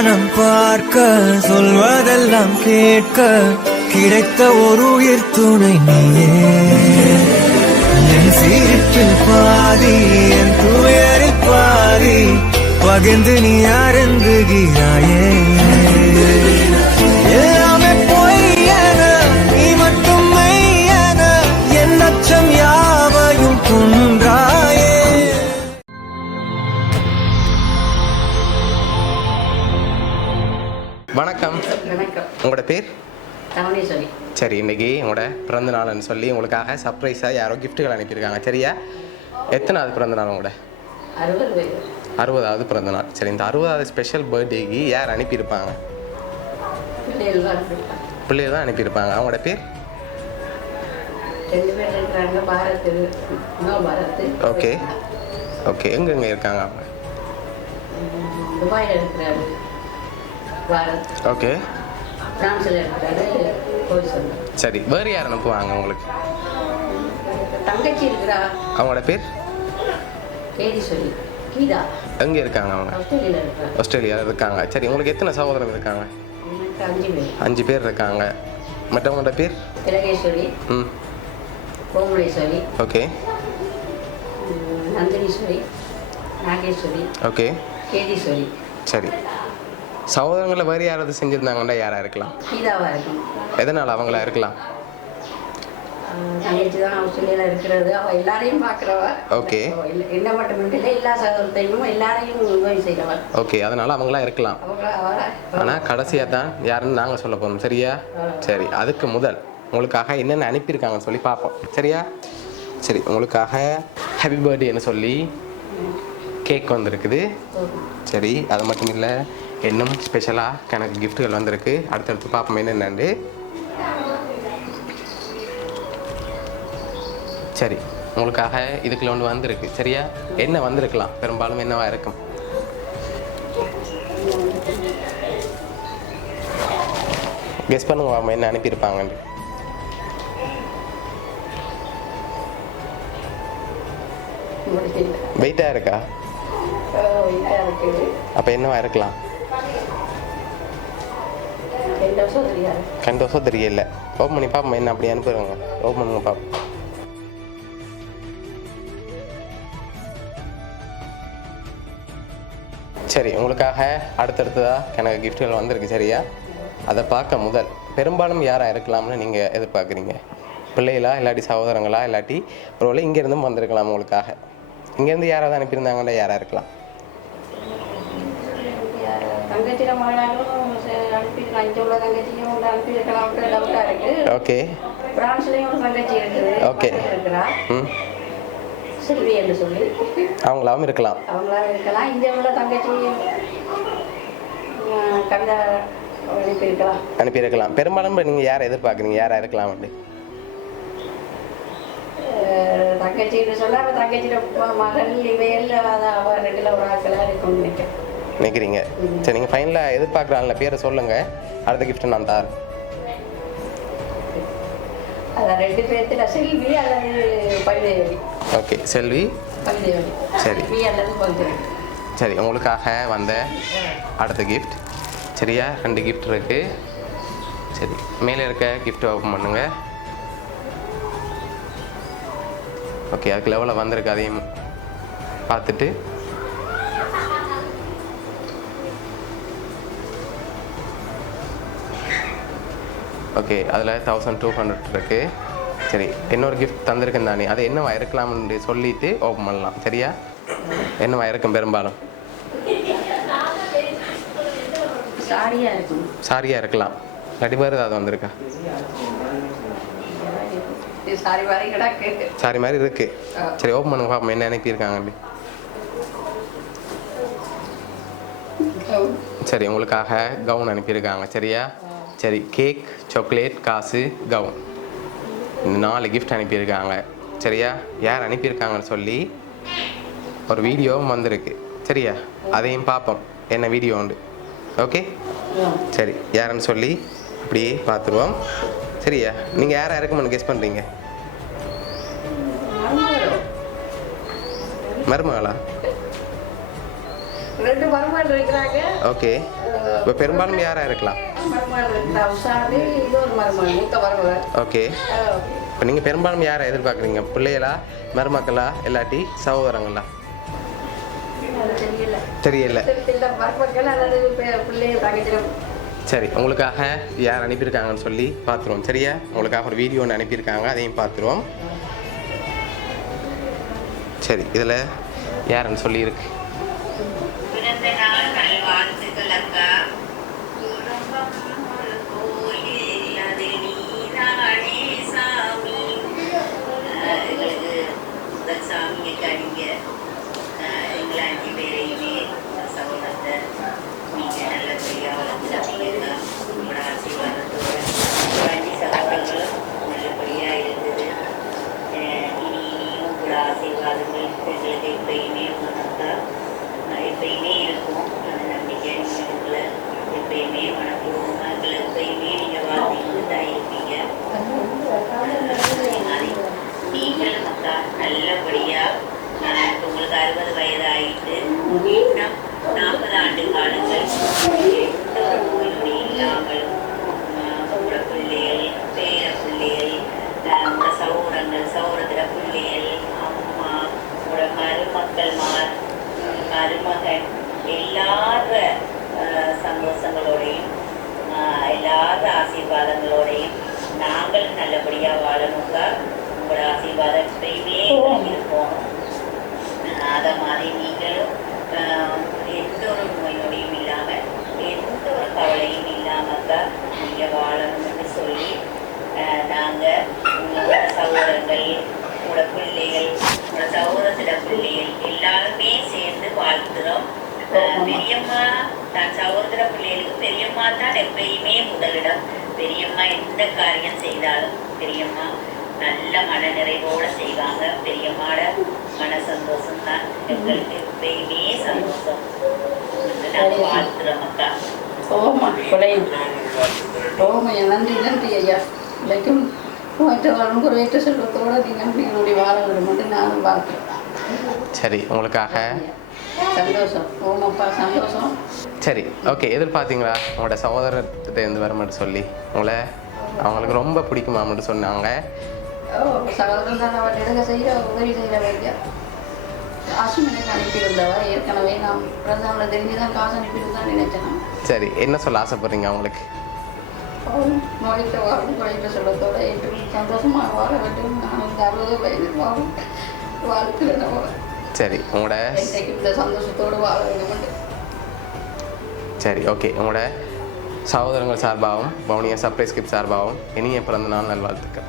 வானம் பார்க்க சொல்வதெல்லாம் கேட்க கிடைத்த ஒரு உயிர் துணை நீயே. என் சிரிப்பில் பாதி என் துயரில் பாதி பகிர்ந்து நீ அருந்துகிறாயே. எல்லாமே பொய்யென நீ மட்டும் மெய்யென என் அச்சம் யாவையும் குன்றாயே. வணக்கம். உங்களோட பேர்? சரி, இன்னைக்கு உங்களோட பிறந்த நாள்னு சொல்லி உங்களுக்காக சர்ப்ரைஸாக யாரோ கிஃப்ட்டுகள் அனுப்பியிருக்காங்க. சரியா? எத்தனாவது பிறந்த நாள் உங்களோட? 60வது பிறந்த நாள். சரி, இந்த 60வது ஸ்பெஷல் பர்த்டேக்கு யார் அனுப்பியிருப்பாங்க? பிள்ளைகள் தான் அனுப்பியிருப்பாங்க. அவங்களோட பேர்? Okay okay. எங்கெங்கே இருக்காங்க அவங்க? ஓகே சரி. வேறு யார் அனுப்புவாங்க உங்களுக்கு? தங்கச்சி இருக்கிறா. அவங்களோட பேர்? எங்கே இருக்காங்க அவங்க? ஆஸ்திரேலியாவில் இருக்காங்க. சரி, உங்களுக்கு எத்தனை சகோதரர்கள் இருக்காங்க? 5 பேர் இருக்காங்க. மற்றவங்களோட பேர்? ம் கோமலேஸ்வரி. ஓகே. நந்தினீஸ்வரி, நாகேஸ்வரி. ஓகே. கேதீஸ்வரி. சரி, சகோதரங்களை வேறு யாராவது செஞ்சுருந்தாங்கன்னா யாராக இருக்கலாம்? கீதாவா இருக்கும். எதனால் அவங்களா இருக்கலாம்? தங்கச்சி தான் ஆஸ்திரேலியாவில் இருக்கிறது. அவள் எல்லாரையும் பார்க்குறவ. ஓகே. என்ன மட்டும் இல்லை, எல்லா சகோதரத்தையும் எல்லாரையும் உதவி செய்கிறவ. ஓகே, அதனால் அவங்களாம் இருக்கலாம். ஆனால் கடைசியாக தான் யாருன்னு நாங்கள் சொல்ல போகிறோம். சரியா? சரி, அதுக்கு முதல் உங்களுக்காக என்னென்ன அனுப்பியிருக்காங்கன்னு சொல்லி பார்ப்போம். சரியா? சரி, உங்களுக்காக ஹாப்பி பர்த்டேன்னு சொல்லி கேக் வந்திருக்குது. சரி, அது மட்டும் இல்லை, இன்னும் ஸ்பெஷலாக எனக்கு கிஃப்ட்டுகள் வந்திருக்கு. அடுத்தடுத்து பார்ப்போம் என்னென்னு. சரி, உங்களுக்காக இதுக்குள்ள ஒன்று வந்திருக்கு. சரியா? என்ன வந்திருக்கலாம்? பெரும்பாலும் என்னவா இருக்கும்? கெஸ் பண்ணுங்க மாமா, என்ன அனுப்பியிருப்பாங்கன்னு. வெயிட்டாக இருக்கா? அப்போ என்னவா இருக்கலாம்? கண்டோசம் தெரியல. ஓப்பன் பண்ணி பார்ப்போம் என்ன அப்படி அனுப்புகிறாங்க. ஓப்பன் பண்ணுங்க பார்ப்போம். சரி, உங்களுக்காக அடுத்தடுத்ததாக எனக்கு கிஃப்ட்டுகள் வந்திருக்கு. சரியா? அதை பார்க்க முதல் பெரும்பாலும் யாராக இருக்கலாம்னு நீங்கள் எதிர்பார்க்குறீங்க? பிள்ளைகளா, இல்லாட்டி சகோதரங்களா, இல்லாட்டி ஒருவேளை இங்கேருந்தும் வந்திருக்கலாம் உங்களுக்காக? இங்கேருந்து யாராவது அனுப்பியிருந்தாங்களா யாராக இருக்கலாம்? Okay okay. ம் அவங்களாவும் இருக்கலாம். அனுப்பியிருக்கலாம். பெரும்பாலும் நீங்கள் யாரை எதிர்பார்க்குறீங்க? யாராக இருக்கலாம் அப்படி? நினைக்கிறீங்க? சரி, நீங்கள் ஃபைனலாக எதிர்பார்க்குறாங்கள பேரை சொல்லுங்கள். அடுத்த கிஃப்ட் நான் தரேன். ஓகே, செல்வி. சரி சரி, உங்களுக்காக வந்த அடுத்த கிஃப்ட். சரியா? 2 கிஃப்ட் இருக்குது. சரி, மேலே இருக்க கிஃப்ட் ஓப்பன் பண்ணுங்க. ஓகே, அதுக்கு லெவலில் வந்திருக்கு. அதையும் பார்த்துட்டு ஓகே, அதில் 1200 இருக்குது. சரி, இன்னொரு கிஃப்ட் தந்திருக்கேன் தானே, அது என்னவா இருக்கலாம்னு சொல்லிட்டு ஓப்பன் பண்ணலாம். சரியா? என்னவா இருக்கும்? பெரும்பாலும் சாரியாக இருக்கலாம். இல்லாட்டி வேறு ஏதாவது வந்திருக்கா? சாரி மாதிரி இருக்கு. சரி, ஓப்பன் பண்ணுங்க பாப்போம் என்ன அனுப்பியிருக்காங்க அப்படி. சரி, உங்களுக்காக கவுன் அனுப்பியிருக்காங்க. சரியா? சரி, கேக், சாக்லேட், காசு, கவுன், இந்த 4 கிஃப்ட் அனுப்பியிருக்காங்க. சரியா? யார் அனுப்பியிருக்காங்கன்னு சொல்லி ஒரு வீடியோவும் வந்திருக்கு. சரியா? அதையும் பார்ப்போம் என்ன வீடியோ உண்டு. ஓகே. சரி, யாருன்னு சொல்லி அப்படியே பார்த்துருவோம். சரியா? நீங்கள் யாராக இருக்குமென்னு கெஸ் பண்ணுறீங்க? மருமகளா? ரெண்டு மருமகள் இருக்கிறாங்க. ஓகே. இப்போ பெரும்பாலும் யாராக இருக்கலாம்? மருமகள் இருக்கிற உஷாரு, இது ஒரு மருமகள், மூத்த மருமகள். ஓகே. இப்போ நீங்கள் பெரும்பாலும் யாரை எதிர்பார்க்குறீங்க? பிள்ளைகளா, மருமக்களா, இல்லாட்டி சகோதரங்களா? தெரியல. தெரியல. இல்ல, மருமக்கள் அதாவது பிள்ளைகள் தங்கச்சிடம். சரி, உங்களுக்காக யார் அனுப்பியிருக்காங்கன்னு சொல்லி பார்த்துருவோம். சரியா? உங்களுக்காக ஒரு வீடியோ ஒன்று அனுப்பியிருக்காங்க, அதையும் பார்த்துருவோம். சரி, இதில் யாருன்னு சொல்லியிருக்கு? பிறந்த நாள் நல்வாழ்த்துக்கள் அக்கா. குடும்பம் ஒரு கோயில், அதில் நீதானே சாமி. எங்களுக்கு முதல் சாமியை கணிங்க. எங்களை 5 பேரையுமே சகோதரத்தை நீங்கள் நல்லபடியாக வளர்த்துட்டீங்கக்கா. உங்களோட ஆசீர்வாதத்தோட 5 சகோதரங்களும் நல்லபடியாக இருந்தது. இனியும் உங்களோட ஆசீர்வாதங்கள் எங்களுக்கு எப்பயுமே உணர்ந்தா எப்பயுமே இருக்கும். அந்த நம்பிக்கை எங்களை எப்பயுமே மனப்பூர்வமாக எங்களை எப்பயுமே நீங்கள் வாழ்ந்துட்டு தான் இருப்பீங்க. அதே மாதிரி நீங்களும் அக்கா நல்லபடியாக உங்களுக்கு 60 வயது ஆகிட்டு இன்னும் 40 ஆண்டு காலங்கள் எந்த ஒரு நோய் நொடி இல்லாமலும் உங்களோட பிள்ளைகள், பேர பிள்ளைகள், உங்களோட சகோதரங்கள், சகோதர பிள்ளைகள், அம்மா, உங்களோட மருமக்கள், மருமகன் எல்லார சந்தோஷங்களோடையும் எல்லார ஆசீர்வாதங்களோடையும் நாங்களும் நல்லபடியாக வாழணுங்க. உங்களோட ஆசீர்வாதம் எப்பயுமே இருப்போம். அதை மாதிரி நீங்களும் எந்த ஒரு நோய் நொடியும் இல்லாமல், எந்த ஒரு கவலையும் இல்லாமக்கா நீங்கள் வாழணும்னு சொல்லி நாங்கள் உங்களோட சகோதரங்கள், உங்களோட பிள்ளைகள், உங்களோட சகோதரத்திட பிள்ளைகள் எல்லாருமே சேர்ந்து வாழ்த்துறோம். பெரியம்மா தான் சகோதர பிள்ளைகளுக்கு பெரியம்மா தான் எப்பயுமே முதலிடம். பெரியம்மா எந்த காரியம் செய்தாலும் பெரியம்மா நல்ல மன நிறைவோடு செய்வாங்க. பெரியம்மாட மன சந்தோஷம் தான் எங்களுக்கு எப்பயுமே சந்தோஷம். நாங்கள் வாழ்த்துறோம் அக்கா. ஓமா கொலையும் ஓமா நன்றி நன்றி ஐயா. இன்றைக்கும் மற்றவர்களும் குறையற்ற செல்வத்தோடு நீங்கள் என்னுடைய வாழ மட்டும் நானும் பார்க்குறேன். சரி, உங்களுக்காக சந்தோஷம். ஓமாப்பா சந்தோஷம். சரி, ஓகே. எதிர்பார்த்தீங்களா உங்களோட சகோதரத்திட்ட இருந்து வரமாட்டு சொல்லி? உங்களை அவங்களுக்கு ரொம்ப பிடிக்குமான்னு சொன்னாங்க. சகோதரன் தான் அவர் எடுக்க செய்கிற உதவி செய்கிற வைக்க காசு எனக்கு அனுப்பியிருந்தவ. ஏற்கனவே நான் பிறந்தவங்களை தெரிஞ்சு தான் காசு அனுப்பியிருந்தான் நினைச்சேன். சரி, என்ன சொல்ல ஆசைப்படுறீங்க அவங்களுக்கு? நோய்த்த வாழும் குறைந்த செல்வத்தோட என்றும் சந்தோஷமாக வாழ வேண்டும். நான் இந்த 60 வயது வாழ்க்கிறேன். சரி, உங்களோட இந்த சந்தோஷத்தோடு வாழ வேண்டும். சரி, ஓகே. உங்களோட சகோதரங்கள் சார்பாகவும் வவுனியா சர்ப்ரைஸ் கிஃப்ட் சார்பாகவும் இனிய பிறந்த நாள் நல்வாழ்த்துக்கள்.